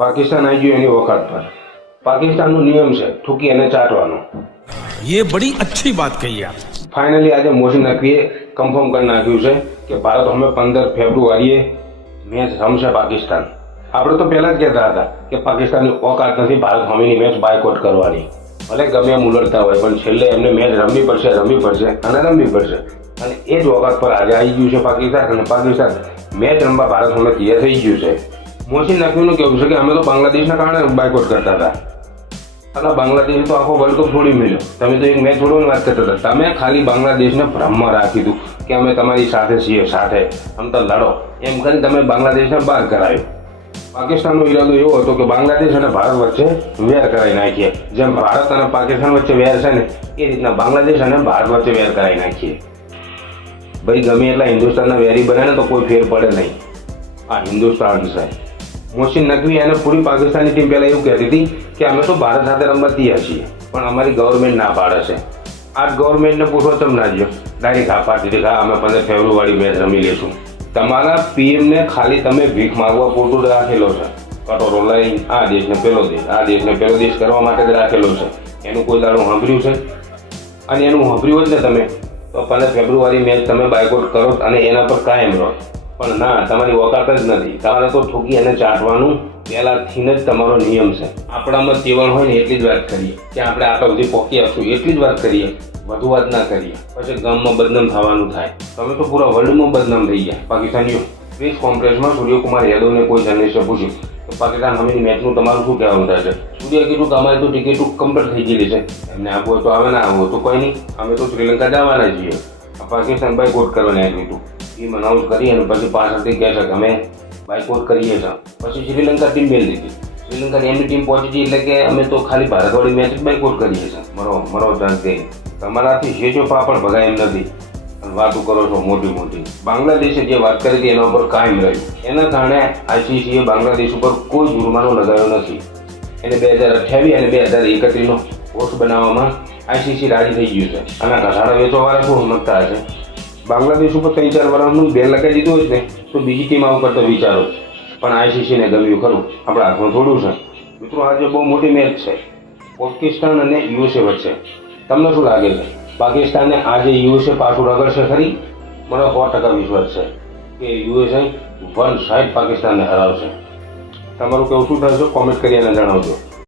પાકિસ્તાન આવી ગયું એની વખત પર પાકિસ્તાનનો નિયમ છે થૂકી અને ચાટવાનો। ये बड़ी अच्छी बात कही आप। ફાઇનલી આજે મોહસિન નકવીએ કન્ફર્મ કરી નાખ્યું છે કે ભારત અમે 15 ફેબ્રુઆરીએ મેચ રમશે પાકિસ્તાન। આપણે તો પહેલા જ કહેતા હતા કે પાકિસ્તાનની ઓકાત નથી ભારત સામેની મેચ બાયકોટ કરવાની, ભલે ગમે એમ ઉલટતા હોય પણ છેલ્લે એમને મેચ રમવી પડશે અને રમવી પડશે। અને એ જ ઓકાત પર આજે આવી ગયું છે પાકિસ્તાન, અને પાકિસ્તાન મેચ રમવા ભારત સામે તૈયાર થઈ ગયું છે। મોહસિન નકવીનું કહેવું છે કે અમે તો બાંગ્લાદેશના કારણે બાયકોટ કરતા હતા, અને બાંગ્લાદેશ તો આખો વર્લ્ડ કપ છોડી મળ્યો। તમે તો એક મેચ છોડવાની વાત કરતા હતા, તમે ખાલી બાંગ્લાદેશને ભ્રમમાં રાખી દીધું કે અમે તમારી સાથે છીએ, સાથે આમ તો લડો એમ કરીને તમે બાંગ્લાદેશને બહાર કરાવ્યો। પાકિસ્તાનનો ઈરાદો એવો હતો કે બાંગ્લાદેશ અને ભારત વચ્ચે વેર કરાવી નાખીએ, જેમ ભારત અને પાકિસ્તાન વચ્ચે વેર છે ને એ રીતના બાંગ્લાદેશ અને ભારત વચ્ચે વેર કરાવી નાખીએ। ભાઈ ગમે એટલા હિન્દુસ્તાનના વેરી બને ને તો કોઈ ફેર પડે નહીં, આ હિન્દુસ્તાન છે। મોહસિન નકવી અને પૂરી પાકિસ્તાની ટીમ પહેલાં એવું કહેતી હતી કે અમે તો ભારત સાથે રમવા તૈયાર છીએ, પણ અમારી ગવર્મેન્ટ ના પાડે છે। આ ગવર્મેન્ટને પૂછો તમ ના જો ડાયરેક્ટ હા પાડી દીધી, હા અમે 15 ફેબ્રુઆરી મેચ રમી લેશું। તમારા પીએમને ખાલી તમે ભીખ માગવા પૂરતું રાખેલો છે, કટોરો લઈ આ દેશને પેલો દેશ કરવા માટે જ રાખેલો છે। એનું કોઈ દાડું સાંભળ્યું છે? અને એનું સાંભળ્યું જ ને તમે તો 15 ફેબ્રુઆરી મેચ તમે બાયકોટ કરો અને એના પર કાયમ રહો, પણ ના, તમારી ઓકાત જ નથી। તમારે તો ઠોકી અને ચાટવાનું પહેલાંથી જ તમારો નિયમ છે। આપણામાં તેવણ હોય ને એટલી જ વાત કરીએ કે આપણે આટલા સુધી પહોંચી આપશું, એટલી જ વાત કરીએ, વધુ વાત ના કરીએ, પછી ગામમાં બદનામ થવાનું થાય। તમે તો પૂરા વર્લ્ડમાં બદનામ થઈ ગયા પાકિસ્તાનીઓ। પ્રેસ કોન્ફરન્સમાં સૂર્યકુમાર યાદવને કોઈ જર્નલિસ્ટે પૂછ્યું કે પાકિસ્તાન સામેની મેચનું તમારું શું કહેવાનું થાય છે? સૂર્ય કીધું કે અમારી તો ટિકિટ કમ્પ્લીટ થઈ ગયેલી છે, એમને આવવું હોય તો આવે, ના આવવું હોય તો કોઈ નહીં, અમે તો શ્રીલંકા જવાના છીએ। પાકિસ્તાન બાયકોટ કરવાની આવ્યું હતું, ટીમ અનાઉન્સ કરી અને પછી પાછળથી કહે છે કે અમે બાયકોટ કરીએ છીએ। પછી શ્રીલંકા ટીમ મેળ દીધી, શ્રીલંકાની એમની ટીમ પહોંચી ગઈ એટલે કે અમે તો ખાલી ભારતવાળી મેચ જ બાયકોટ કરીએ છીએ। મરો ચાન્સ દે, તમારાથી શેચો પાપડ ભગાય એમ નથી અને વાતો કરો છો મોટી મોટી। બાંગ્લાદેશે જે વાત કરી હતી એના ઉપર કાયમ રહ્યું, એના કારણે આઈસીસીએ બાંગ્લાદેશ ઉપર કોઈ જુર્માનો લગાવ્યો નથી। એને 2028 અને 2031નો કોર્સ બનાવવામાં આઈસીસી રાજી થઈ ગયું છે, અને ઘસાડા વેચવાવાળા શું સમજતા હશે? બાંગ્લાદેશ ઉપર 3-4 વર્ષનું બેન લગાવી દીધું હોય ને તો બીજી ટીમ આવું કરતો વિચારો, પણ આઈસીસીને ગમ્યું ખરું, આપણા હાથમાં થોડું છે। મિત્રો આજે બહુ મોટી મેચ છે પાકિસ્તાન અને યુએસએ વચ્ચે। તમને શું લાગે છે પાકિસ્તાનને આજે યુએસએ પાછું રગડશે ખરી? મને 100% વિશ્વાસ છે કે યુએસએ 1 સાઈડ પાકિસ્તાનને હરાવશે। તમારું કેવું શું થશે કોમેન્ટ કરી અને જણાવજો।